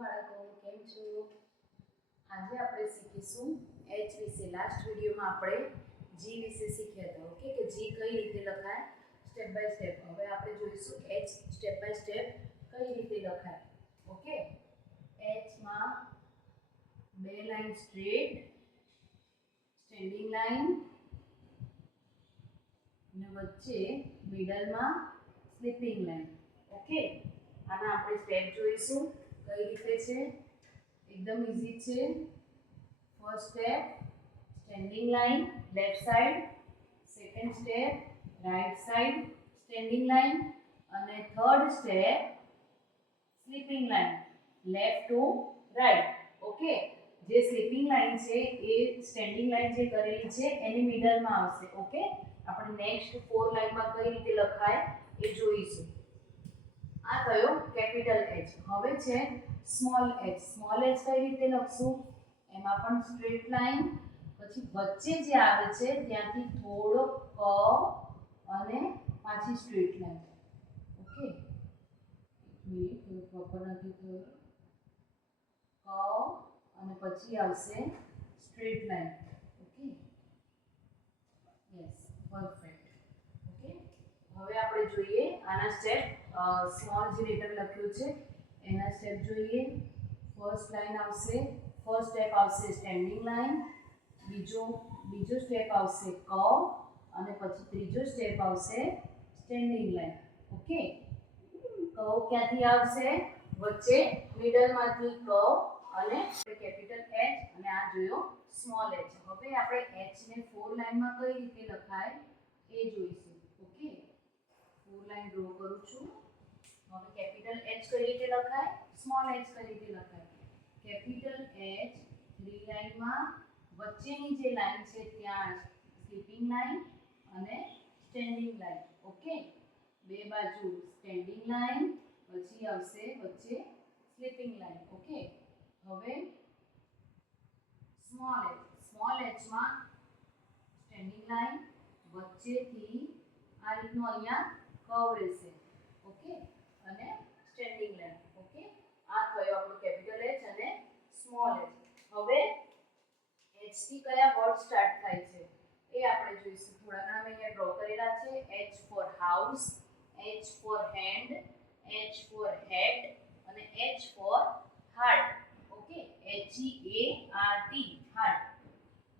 બાળકો કેમ છો? આજે આપણે શીખીશું H વિશે. લાસ્ટ વિડિયોમાં આપણે G વિશે શીખ્યા હતા. ઓકે, કે G કઈ રીતે લખાય સ્ટેપ બાય સ્ટેપ. હવે આપણે જોઈશું H સ્ટેપ બાય સ્ટેપ કઈ રીતે લખાય. ઓકે, H માં બે લાઈન સ્ટ્રેટ, સ્ટેન્ડિંગ લાઈન અને વચ્ચે મિડલમાં સ્લીપિંગ લાઈન. ઓકે, આના આપણે સ્ટેપ જોઈશું કઈ રીતે છે. એકદમ ઈઝી છે. First step standing line left side, second step right side standing line અને third step sleeping line left to right. Okay, જે સ્લીપિંગ લાઈન છે એ સ્ટેન્ડિંગ લાઈન જે કરેલી છે એની મિડલમાં આવશે. ઓકે, આપણે નેક્સ્ટ 4 લાઈનમાં કઈ રીતે લખાય એ જોઈશું. આ કયો કેપિટલ H. હવે છે સ્મોલ h. સ્મોલ h કઈ રીતે લખશું? એમાં પણ સ્ટ્રેટ લાઈન, પછી વચ્ચે જે આવે છે ત્યાંથી થોડો કર્વ અને પાછી સ્ટ્રેટ લાઈન. ઓકે, એક મિનિટ, પ્રોપર નથી થયું. કર્વ અને પછી આવશે straight line. Okay, yes, perfect. Okay, હવે આપણે જોઈએ આના સ્ટેપ. સ્મોલ જે લેટર લખ્યું છે એના સ્ટેપ જોઈએ. ફર્સ્ટ લાઈન આવશે, ફર્સ્ટ સ્ટેપ આવશે સ્ટેન્ડિંગ લાઈન, બીજો સ્ટેપ આવશે કર્વ અને પછી ત્રીજો સ્ટેપ આવશે સ્ટેન્ડિંગ લાઈન. ઓકે, કર્વ ક્યાંથી આવશે? વચ્ચે મિડલમાંથી કર્વ અને કેપિટલ H અને આ જોયો સ્મોલ h. હવે આપણે h ને 4 લાઈનમાં કઈ રીતે લખાય એ જોઈશું. ઓકે, 4 લાઈન ડ્રો કરું છું. હવે કેપિટલ H કઈ રીતે લખાય, સ્મોલ h કઈ રીતે લખાય? કેપિટલ H 3 લાઈનમાં વચ્ચેની જે લાઈન છે ત્યાં સ્લીપિંગ લાઈન અને સ્ટેન્ડિંગ લાઈન. ઓકે, બે બાજુ સ્ટેન્ડિંગ લાઈન, પછી આવશે વચ્ચે સ્લીપિંગ લાઈન. ઓકે, હવે સ્મોલ h. સ્મોલ h માં સ્ટેન્ડિંગ લાઈન, વચ્ચેથી આ રીતનો અહીંયા કર્વ રહેશે. ઓકે, અને સ્ટેન્ડિંગ લાઈન. ઓકે, આ કયો આપણો કેપિટલ H અને સ્મોલ h. હવે H થી કયા વર્ડ સ્ટાર્ટ થાય છે એ આપણે જોઈશું. થોડા ઘણા મેં અહીંયા ડ્રો કરેલા છે. H for house, H for hand, H for hat અને H for heart. Okay, HEART heart.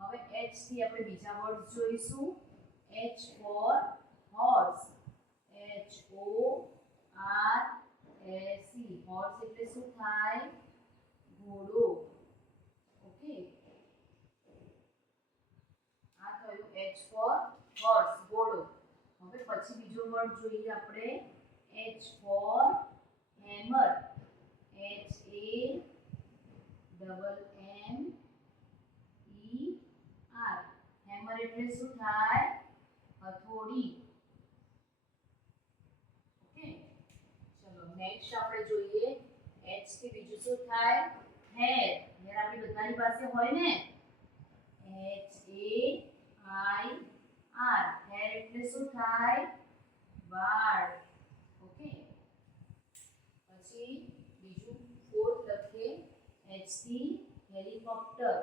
હવે H થી આપણે બીજા વર્ડ જોઈશું. H for horse, HORSE. Horse એટલે શું થાય? ઘોડો. ઓકે, આ થયું H ફોર હોર્સ, ઘોડો. હવે પછી બીજો વર્ડ જોઈએ આપણે. H for hammer, HAMMER. Hammer એટલે શું થાય? હથોડી. ઓકે, ચલો નેક્સ્ટ આપણે જોઈએ. H થી બીજું શું થાય? હેર. હેર આપણી બધાની પાસે હોય ને. HAIR. હેર એટલે શું થાય? વાળ. ઓકે, પછી બીજું ફોર્થ લખીએ. H થી હેલિકોપ્ટર.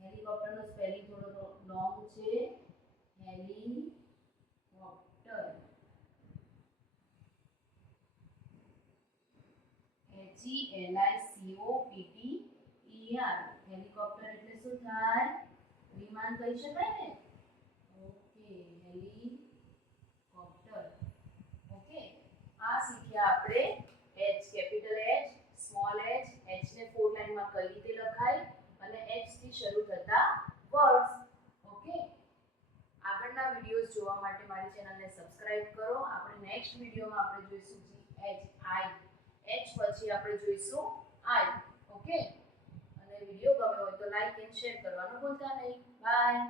હેલિકોપ્ટરનો સ્પેલિંગ થોડો લોંગ છે. હેલિકોપ્ટર. HELICOPTER. હેલિકોપ્ટર એટલે શું થાય? વિમાન કહી શકાય ને. Okay, helicopter. ઓકે, આ શીખ્યા આપણે H, capital H, small h. H ને 4 લાઈનમાં કઈ રીતે લખાય અને H થી શરૂ થતા વર્ડ્સ. ઓકે, આગળના વિડિયોઝ જોવા માટે મારી ચેનલને સબસ્ક્રાઇબ કરો. આપણે નેક્સ્ટ વિડિયોમાં આપણે જોઈશું H પછી આપણે જોઈશું I. ઓકે, અને વિડિયો ગમ્યો હોય તો લાઈક એન્ડ શેર કરવાનું ભૂલતા નહીં. બાય.